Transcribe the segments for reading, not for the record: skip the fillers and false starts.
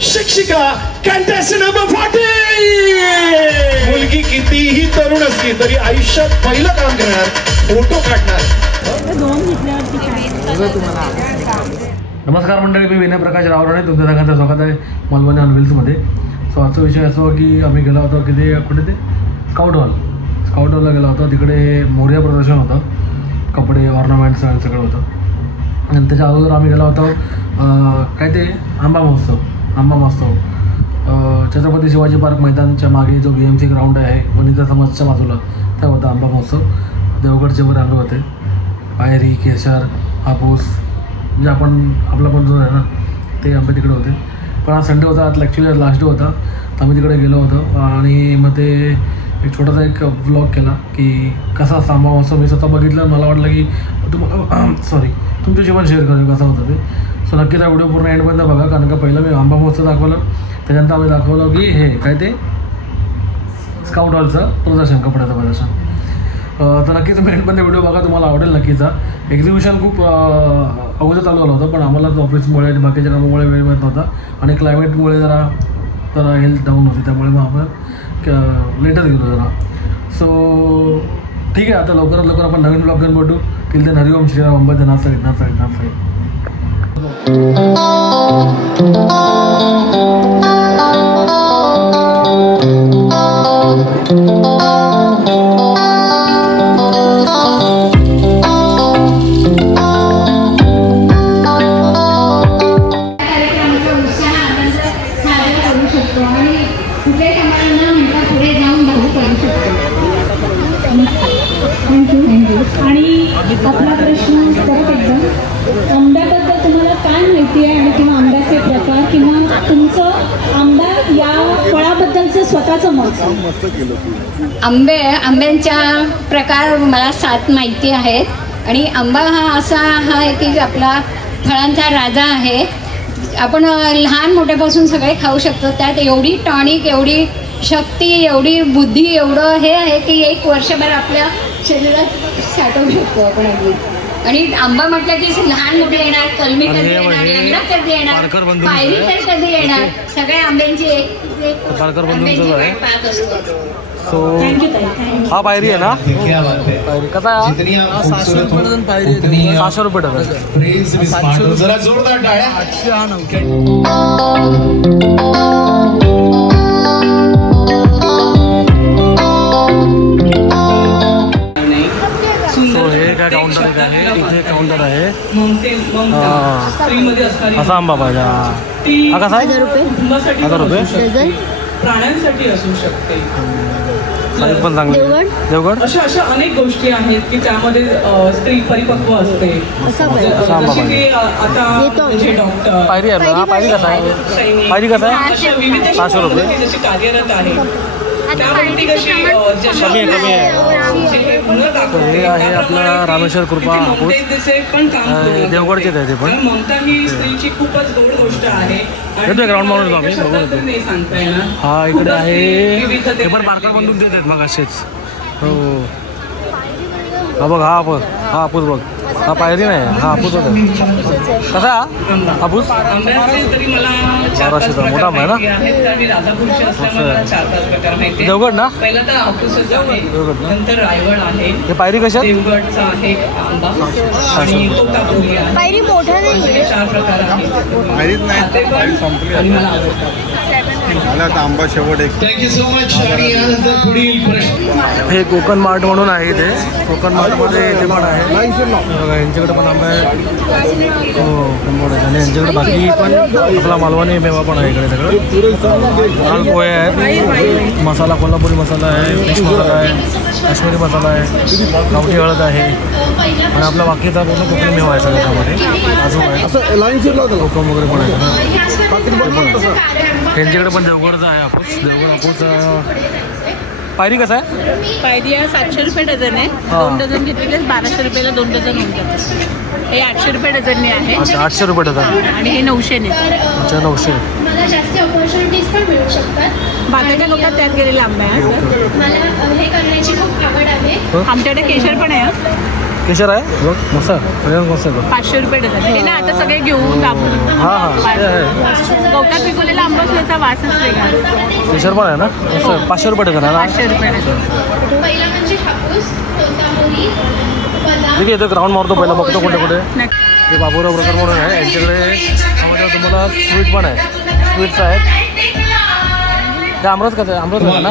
शिक्षिका contestant number 40. मुलगी कितीही तरुण असली तरी आयुष्यात पहिलं काम करणार, फोटो काढणार. नमस्कार मंडळी, मी विनय प्रकाश रावराणे, तुमच्या सगळ्यांचं स्वागत आहे मालवणी अनविल्समध्ये. सो आजचा विषय असो की आम्ही गेलो होतो कुठे ते स्काउट हॉलला गेलो होतो. तिकडे मोरया प्रदर्शन होतं, कपडे ऑर्नामेंट्स आणि सगळं होतं. आणि त्याच्या अगोदर आम्ही गेलो होतो काय ते आंबा महोत्सव छत्रपती शिवाजी पार्क मैदानच्या मागे जो BMC ग्राउंड आहे वनिता समाजच्या बाजूला, त्या होता आंबा महोत्सव. देवगडचे वर आंबे होते, पायरी, केशर, हापूस, म्हणजे आपला पण जो आहे ना ते आंबे तिकडे होते. पण आज संडे होता, आज ॲक्च्युली लास्ट डे होता, तर आम्ही तिकडे गेलो होतो. आणि मग ते एक छोटासा एक व्लॉग केला की कसा असता आंबा महोत्सव. मी स्वतः बघितलं, मला वाटलं की तुमच्याशी पण शेअर करू कसं होतं ते. सो नक्की त्या व्हिडिओ पूर्ण एंडपर्यंत बघा, कारण का पहिलं मी आंबा महोत्सव दाखवलं, त्याच्यानंतर आम्ही दाखवलं की हे काय ते स्काउट हॉलचं प्रदर्शन, कपड्याचं प्रदर्शन. तर नक्कीच तुम्ही एंडपर्यंत व्हिडिओ बघा, तुम्हाला आवडेल नक्कीचा. एक्झिबिशन खूप अगोदर चालू झालं होतं, पण आम्हाला ऑफिसमुळे बाकीच्या कामामुळे वेळ मिळत नव्हता आणि क्लायमेटमुळे जरा हेल्थ डाऊन होती, त्यामुळे मग आपण लेटर गेलो जरा. सो ठीक आहे, आता लवकरात लवकर आपण नवीन ब्लॉग घेऊन भेटू. टिल देन हरिओम श्रीराम अंबादेव नाथ साहेब. आणि आपला प्रश्न परत एकदा, आंब्याबद्दल तुम्हाला काय माहिती आहे आणि किंवा आंब्याचे प्रकार किंवा तुमचं आंबा या फळाबद्दलचं स्वतःचं मत. आंब्यांच्या प्रकार मला 7 माहिती आहेत. आणि आंबा हा असा आहे की आपला फळांचा राजा आहे. आपण लहान मोठ्यापासून सगळे खाऊ शकतो. त्यात एवढी टॉनिक, एवढी शक्ती, एवढी बुद्धी, एवढं हे आहे की 1 वर्षभर आपल्या शरीरात साठवू शकतो आपण अगदी. आणि आंबा म्हटलं की लहान मोठे येणार, कलमी कधी येणार, लग्न कधी येणार, पायरी तर कधी येणार, सगळ्या आंब्यांची एक पाक असतो. सो हा पायरी आहे ना, पायरी कसा आहे? 600 रुपये डझन. जरा जोरदार टाळ्या. 800 हा 900. काउंटर एक आहे, इथे काउंटर आहे. असा आंबा पाहिजे. हा कसा आहे? 1000 रुपये. प्राण्यांसाठी असू शकते. साईज पण चांगली. देवगड अशा अनेक गोष्टी आहेत की त्यामध्ये स्त्री परिपक्व असते. जशी की आता जे डॉक्टर पायरी आहे ना, पायरी कसा आहे? पायरी कसा आहे? 600 रुपये. जशी कार्यरत आहे त्यावरती कशी कमी आहे. हे आहे आपला रामेश्वर कृपा हापूस, देवगडचेच आहे ते पण. कोणत्याही स्त्रीची खूपच गोड गोष्ट आहे. येतोय ग्राउंड मारून आम्ही सांगता येणार. हा इकडे आहे, ते पण बारका बंदूक देत आहेत मग असेच. हो हा बघ, हा हापूस बघ. हा पायरी नाही, हा हापूस होता. कसा हापूस? 1200चा मोठा आहे ना. देवगड ना, देवगड ना. हे पायरी कशा? पायरी मोठा नाही, पायरीच नाही, पायरी संपली मला आता आंबा शेवट एक. Thank you so much. आणि यानंतर पुढील प्रश्न. हे कोकण मार्ट म्हणून आहे. इथे कोकण मार्टमध्ये इथे पण आहे बघा, यांच्याकडे पण आंबा आहे. हो आणि यांच्याकडे बाकी पण आपला मालवणी मेवा पण आहे. इकडे सगळं लाल पोहे आहेत, मसाला कोल्हापुरी मसाला आहे, फिश मसाला आहे, काश्मीरी मसाला आहे, गावठी हळद आहे आणि आपला बाकीचा पूर्ण कोकणी मेवा आहे सगळं त्यामध्ये. अजून आहे कोकम वगैरे पण आहे. त्यांच्याकडे पण देवगडचा आहे हापूस. देवगड हापूस पायरी कसं आहे? पायरी 700 रुपये डझन आहे. 2 डझन घेतलेले 1200 रुपयाला 2 डझन होऊन जातात. हे 800 रुपये डझनने आहे. अच्छा 800 रुपये डझन. आणि हे 900 ने. अच्छा 900. मला जास्त ऑपॉर्च्युनिटीज पण मिळू शकतात. बाकीच्या लोकांत त्यात गेलेला आंबा आहे. मला हे करण्याची खूप आवड आहे. आमच्याकडे केशर पण आहे. केशर आहे बघ मस्त सगळ्यात मस्त आहे. 500 रुपये डझन. हे ना आता सगळे घेऊन आपण गवतात पिकवलेला आंबासुद्धा वासच वेगळा. केशर पण आहे ना मस्त 500 रुपये डझन आहे ना. 500 रुपये डझन. ठीक आहे. इथं ग्राउंड मारतो पहिला बघतो कुठे कुठे. हे बाबूराव प्रकार म्हणून आहे यांच्याकडे तुम्हाला स्वीट पण आहे. स्वीट्स आहेत. ते आमरस कसं आहे आमरस आहे ना.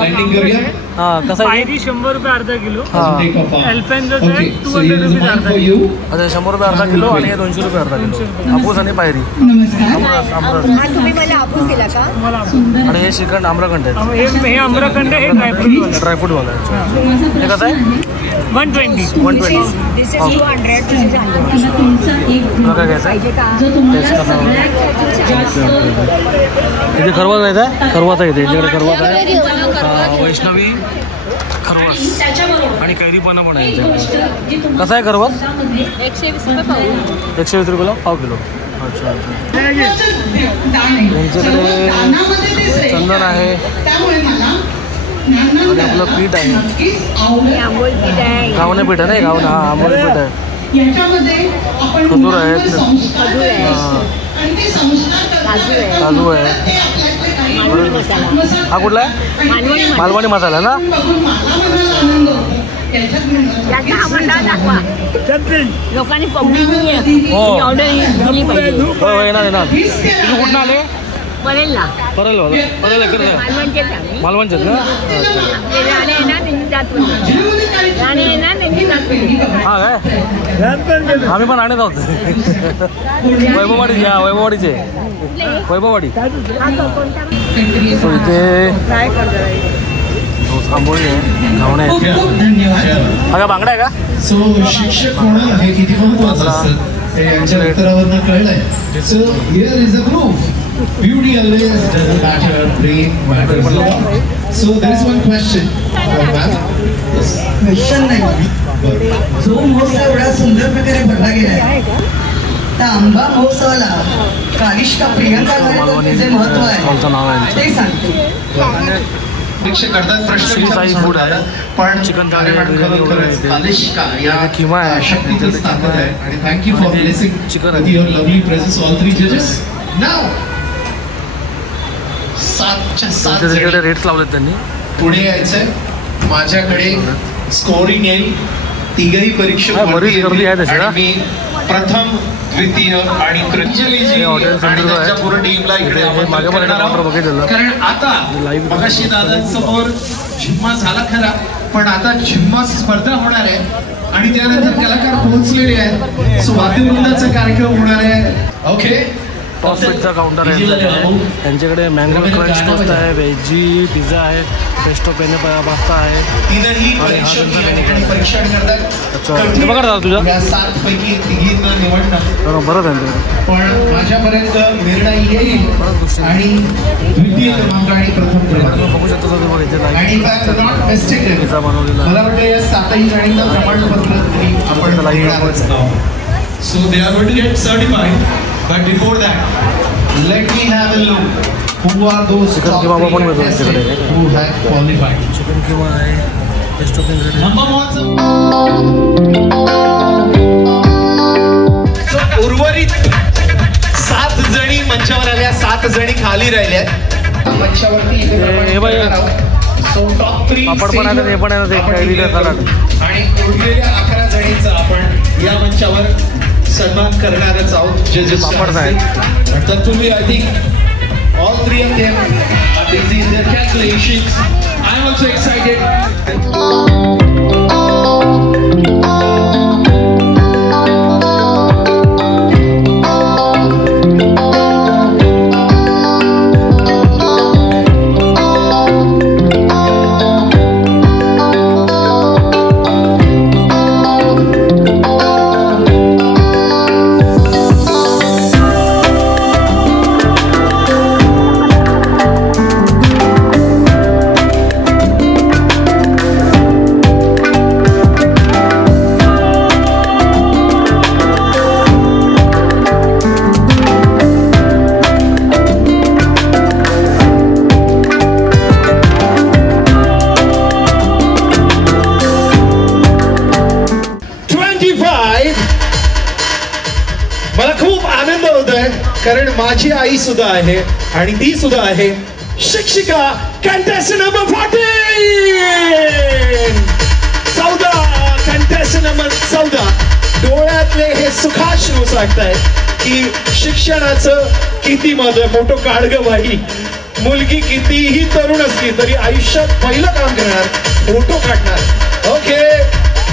हां कसं आहे 100 रुपये अर्धा किलो. हां एल्फेन्झो 200 रुपये अर्धा किलो. अच्छा 100 रुपये अर्धा किलो आणि 200 रुपये अर्धा किलो. हापूस आणि पायरी आमरस आमरस. तुम्ही मला हापूस दिला का? आणि हे श्रीखंड आम्रखंड आहे. हे आम्रखंड हे ड्रायफ्रूट ड्रायफ्रूटवाला आहे. हे कसं आहे 120. 120. दिस इज 200. तुला काय घ्यायचं टेस्ट करणार. इथे खरवास आहे का खरवास आहे इथे यांच्याकडे खरवास आहे. वैष्णवी खरवास आणि कैरीपानं पण आहे. कसं आहे खरवास 120 रुपये पाव. 120 रुपयाला पाव किलो. अच्छा अच्छा. यांच्याकडे चंदन आहे आणि आपलं पीठ आहे आंबोळी पीठ आहे. गावणे पीठ आहे नाही गावणे. हां आंबोळी पीठ आहे. खजूर आहेत. काजू आहे. हा कुठला आहे मालवणी मसाला ना. लोकांनी पब्लिक ऑर्डर दिली पाहिजे. हो येणार येणार. तुम्ही कुठून आले. परेलला परेल परेल मालवणचेच ना. राणे येणार त्यांची जात राणे येणार त्यांची जात. हां काय आम्ही पण आणत आहोत. वैभववाडी या वैभववाडीचे वैभववाडी. सो इथे आंबोळी आहे घावणे आहेत. हा का बांगडा आहे का. सो शिक्षक होणं हे किती महत्वाचं असतं हे यांच्या उत्तरावरनं कळलंय. So here is a proof. Beauty always doesn't matter, brain matters a lot. So there is one question. Yes. Question नाही. जो महोत्सव एवढा सुंदर प्रकारे भरला गेला आहे त्या आंबा महोत्सवाला कालिष्का प्रियंका जे महत्व आहे ते सांगते. परीक्षा करतात प्रश्न श्री साई फूड आहे. पण चिकन थाली कालिष्का या किमा आहे शक्तीचीच ताकद आहे. आणि thank you for blessing chicken with your lovely presence all 3 जजेस. नाव 7 रेट्स लावलेत त्यांनी. पुढे यायचंय माझ्याकडे स्कोरिंग येईल. तिघही परीक्षक बरीच गर्दी आहे तशी ना. मी प्रथम द्वितीय आणि तृतीय पूर्ण टीमला इकडे बघितलं. कारण आता मगाशी दादांसमोर झिम्मा झाला खरा पण आता झिम्मा स्पर्धा होणार आहे आणि त्यानंतर कलाकार पोहोचलेले आहेत. सो वाद्यवृंदाचा कार्यक्रम होणार आहे. ओके टॉस पिझ्झा काउंटर आहे त्यांच्याकडे. मँगो क्रंच टोस्ट आहे. व्हेजी पिझ्झा आहे. पेस्टो पेने पास्ता आहे. तीनही परीक्षण करतात. अच्छा ते बघा दादा तुझ्या 7 पैकी तिघींना निवडणं बरं त्यांच्याकडे. पण माझ्यापर्यंत निर्णय येईल आणि द्वितीय क्रमांक आणि प्रथम क्रमांक बघू शकतो तुम्ही इथे आणि पिझ्झा बनवलेला मला वाटतं या 7ही जणींना प्रमाणपत्र आपण देणारच आहोत. So they are going to get certified. But before that, let me have a look. Who are those top who have qualified? Chicken keema आहे. पेस्टो पेने. उर्वरित 7 जणी मंचावर आल्या. 7 जणी खाली राहिल्या मंचावरती. हे बाई पापड पण आहे. हे पण आहे ना कैरीला सलाड. आणि उरलेल्या 11 जणींचा आपण या मंचावर सन्मान करणारच आहोत. जजेस तत्पूर्वी I think all 3 of them are busy in their calculations. I'm also excited. कारण माझी आई सुद्धा आहे आणि ती सुद्धा आहे शिक्षिका कंटेस्टंट नंबर 14 कंटेस्टंट नंबर 14 डोळ्यातले हे सुखाश्रू सांगतायत की शिक्षणाचं किती महत्व आहे. फोटो काढ ग बाई. मुलगी कितीही तरुण असली तरी आयुष्यात पहिलं काम करणार फोटो काढणार. Okay,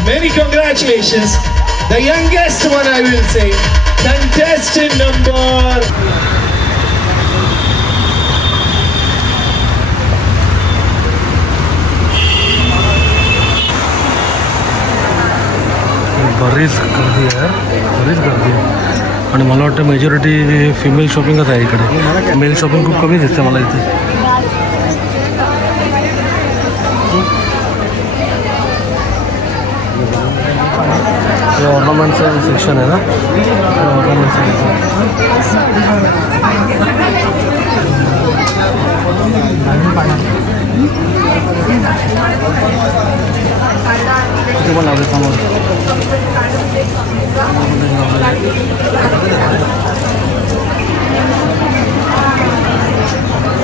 many congratulations. The youngest one I will say contestant number बरीच गर्दी आहे, बरीच गर्दी आहे. आणि मला वाटतं मेजॉरिटी फिमेल शॉपिंगच आहे इकडे. मेल शॉपिंग खूप कमी दिसते मला इथे. हे ऑर्नामेंटचं सेक्शन आहे ना, ऑर्नामेंट किती पण लावले समोर.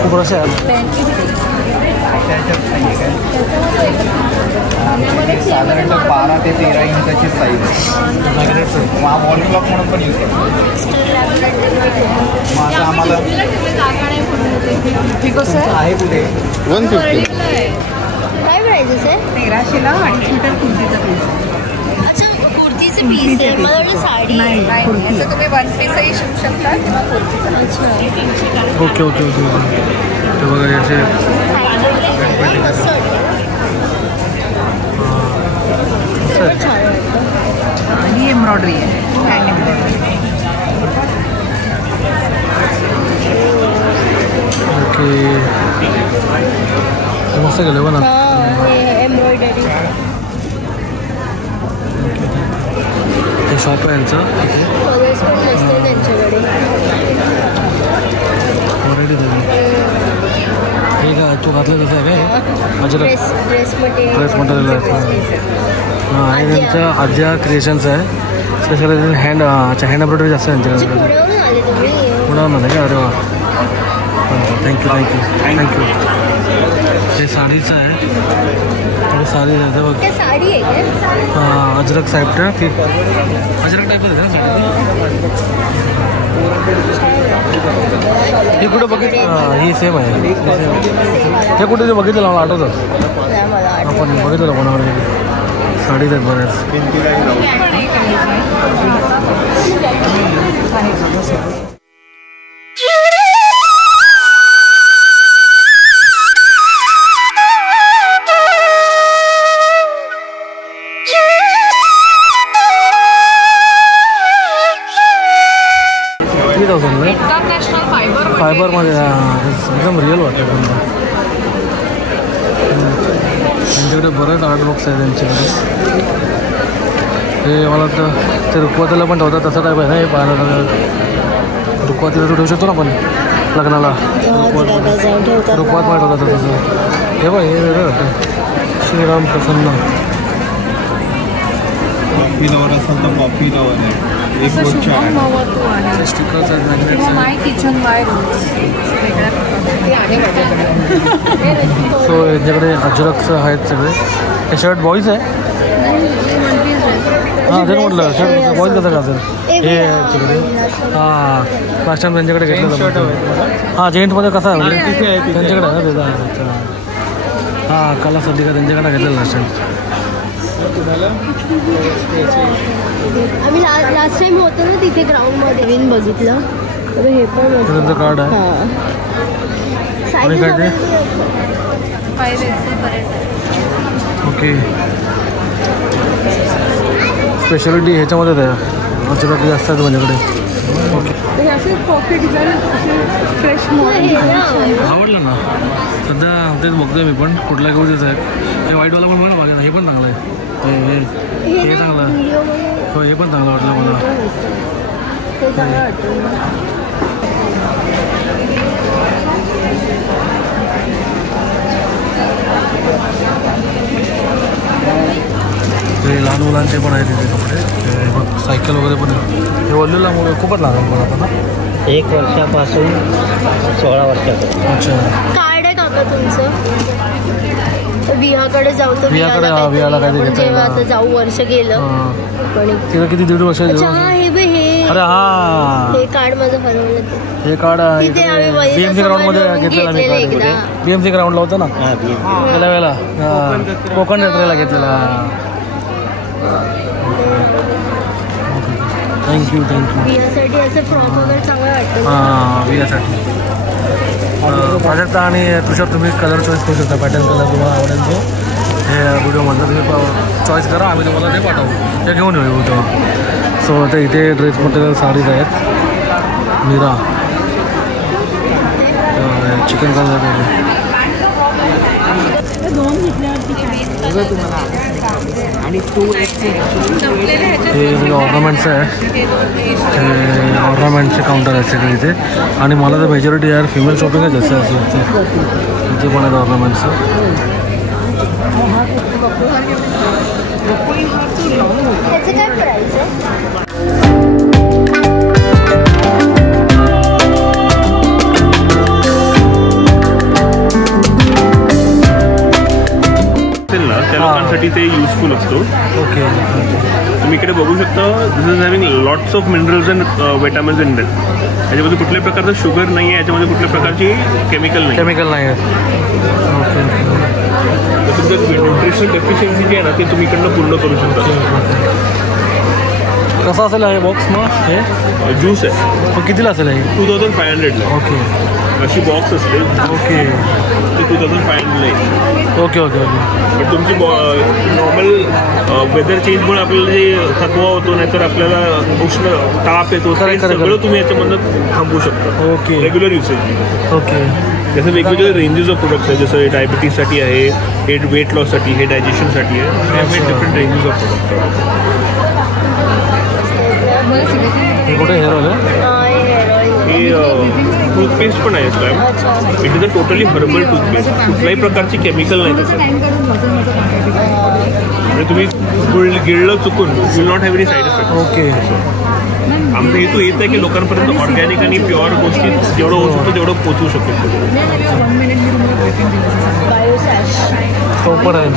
खूप रश आहे. साधारणतः 12 ते 13 इंचाची साईज वॉल क्लॉक म्हणून पण यूज करतो. माझं आम्हाला आहे कुठे 150 काय प्राइस आहे? 1300ला 2.5 मीटर कुर्तीचा पीस. अच्छा, कुर्तीचे पीस आहे. मला वाटलं साडी आहे. याचं तुम्ही वन पीसही शिवू शकता किंवा कुर्तीचा. Okay okay okay okay. ते बघा याचे ही एम्ब्रॉयडरी आहे, हँड एम्ब्रॉयडरी. ओके, मस्त गेले बघा ना. एम्ब्रॉयडरी हे शॉप आहे यांचं. कलर्स पण मस्त आहे त्यांच्याकडे. ऑलरेडी हे का तू घातलं तसं आहे काय? Dress material. ड्रेस मटेरियल आहे. हां, आणि त्यांच्या आज्या क्रिएशन्स आहे. स्पेशली हँड हँड एम्ब्रॉयडरी जास्त आहे त्यांच्याकडे. पुण्यावरून आले तुम्ही? पुण्यावरून आले का? अरे वा, थँक्यू थँक्यू थँक्यू. हे साडीचं आहे. साडी आहे बघ. साडी आहे का? हां, अजरक साहेब की अजरक टाईपच आहे ना साडी. हे कुठं बघितलं? ही सेम आहे. हे कुठे ते बघितलं मला आठवतं. आपण बघितलं कोणाकडे साडीच आहेत बऱ्याच. इंटरनॅशनल फायबरमध्ये एकदम रिअल वाटतं. त्यांच्याकडे बरेच आर्ट बॉक्स आहे त्यांच्याकडे. हे मला वाटतं ते रुखवताला पण ठेवतात तसं टाईप आहे ना. हे पाहायला रुखवतीला तू ठेवू शकतो ना आपण लग्नाला. रुखवात पण ठेवतात तसं. हे बघ, हे वेगळं वाटतं. श्रीराम प्रसन्न. कॉफी लवर असेल तर कॉफी लवर आहे. एक गोष्ट आहे स्टिकर्स आहेत, मॅग्नेट्स माय आहेत. किचन वाय सो यांच्याकडे अजरकचं आहेत सगळे. हे शर्ट बॉईज आहे. हां, ते म्हटलं शर्ट बॉईज कसं का असेल. हे यांच्याकडे हां, लास्ट टाइम त्यांच्याकडे घेतलं होतं. हां, जेंट्समध्ये कसं आहे म्हणजे त्यांच्याकडे आहे ना ते. अच्छा, हां, कलासाठी का त्यांच्याकडे घेतलेलं लास्ट टाइम. आम्ही लास्ट टाइम होतो ना तिथे ग्राउंडमध्ये विन बघितलं. तर हे पण त्यांचं कार्ड आहे. आणि काय ते ओके. स्पेशालिटी ह्याच्यामध्येच आहे. अजरक जास्त आहेत माझ्याकडे. ओके, आवडलं ना. सध्या तेच बघतोय मी पण. कुठला घेऊ देत आहे. हे व्हाईटवाला पण बघा मागे. हे पण चांगलं आहे. हे चांगलं आहे. हो, हे पण चांगलं वाटलं मला. ते लहान मुलांचे पण आहेत तिथे कपडे. सायकल वगैरे पण आहे. हे वल्लूला खूपच लागेल मला आता ना. 1 वर्षापासून 16 वर्षापर्यंत. अच्छा. कार्ड आहे काका तुमचं? विहाकडे जाऊ तर विहाकडे विहाला काय ते जेव्हा आता जाऊ वर्ष गेलं. तिला किती 1.5 वर्ष. अच्छा हे बे हे. अरे हा हे कार्ड माझं हरवलं. हे कार्ड बीएमसी ग्राउंड मध्ये घेतलेला मी कार्ड. बीएमसी ग्राउंडला होतं ना गेल्या वेळेला कोकण यात्रेला घेतलेला. थँक्यू. विहासाठी असं फ्रॉक वगैरे चांगलं वाटतं. हां विहासाठी प्राजक्ता आणि तुषार तुम्ही कलर चॉईस करू शकता. पॅटर्न कलर तुम्हाला आवडेल तो हे व्हिडिओमधलं तुम्ही चॉईस करा. आम्ही तुम्हाला ते पाठवू. ते घेऊन येऊ तेव्हा. सो आता इथे ड्रेस मटेरियल साडीज आहेत. मीरा चिकन कलर हे ऑर्नामेंट्स आहे. हे ऑर्नामेंटचे काउंटर आहे सगळे इथे. आणि मला तर मेजॉरिटी यार फिमेल शॉपिंगच जास्त असेल इथे पण आहेत ऑर्नामेंट्स. त्याचं काय प्राईस आहे? त्या लोकांसाठी ते युजफुल असतो. ओके. तुम्ही इकडे बघू शकता. This is having lots of minerals and vitamins in it. याच्यामध्ये कुठल्याही प्रकारचं शुगर नाही आहे. याच्यामध्ये कुठल्या प्रकारची केमिकल नाही आहे. ओके. तुमचं न्यूट्रिशन डेफिशियन्सी जी आहे ना ते तुम्ही इकडनं पूर्ण करू शकता. कसं असेल हे बॉक्स मग? हे ज्यूस आहे. कितीला असेल हे? 2500ला. ओके. अशी बॉक्स असते. ओके. ते 2500ला येईल. ओके. पण तुमची नॉर्मल वेदर चेंजमुळे आपल्याला जे थकवा होतो नाहीतर आपल्याला उष्ण ताप येतो सगळं तुम्ही याच्यामधनं थांबवू शकता. ओके. Regular usage. ओके. जसं वेगवेगळे रेंजेस ऑफ प्रोडक्ट्स आहेत. जसं डायबिटीजसाठी आहे, हे वेट लॉससाठी, हे डायजेशनसाठी आहे. Different ranges of products. हे कुठे हेअर ऑइल आहे? हे टूथपेस्ट पण आहे ma'am. It is a totally herbal toothpaste. कुठल्याही प्रकारची केमिकल नाही त्याचं. म्हणजे तुम्ही गिळलं चुकून will not have any side effect. Okay. आमचा हेतू हेच आहे की लोकांपर्यंत ऑर्गॅनिक आणि प्युअर गोष्टी जेवढं होऊ शकतो तेवढं पोचवू शकतो. प्रॉपर आहे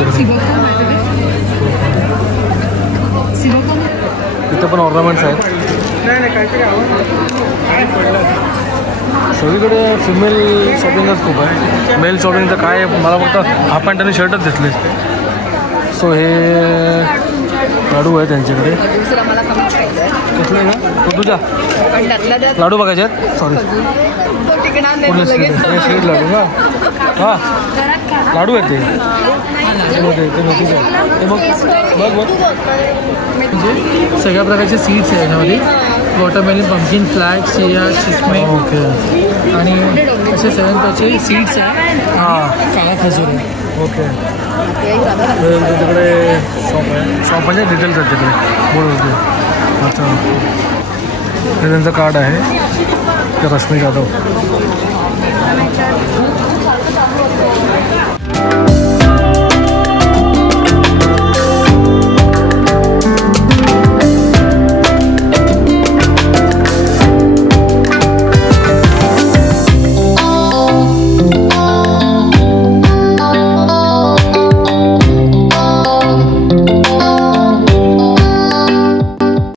तिथे पण ऑर्नामेंट्स आहेत. सगळीकडे फिमेल शॉपिंगच खूप आहे. मेल शॉपिंग तर काय मला फक्त हाफ पॅन्ट आणि शर्टच घेतले. सो हे लाडू आहे त्यांच्याकडे. कसले का तुझ्या लाडू बघायचे आहेत? सॉरी स्वीट लाडू का? हां लाडू आहेत ते. मग बघ सगळ्या प्रकारचे सीड्स आहे याच्यामध्ये. वॉटरमेलन, पंपकिन, फ्लॅक्स, चिया, चिस्मे. ओके. आणि असे 7 प्रकारचे सीड्स आहे. हां काळा खजूर आहे. ओके. तिकडे शॉप आहे. शॉप म्हणजे डिटेल्स आहेत तिकडे बोल होते. अच्छा हे त्यांचं कार्ड आहे. रश्मी जाधव.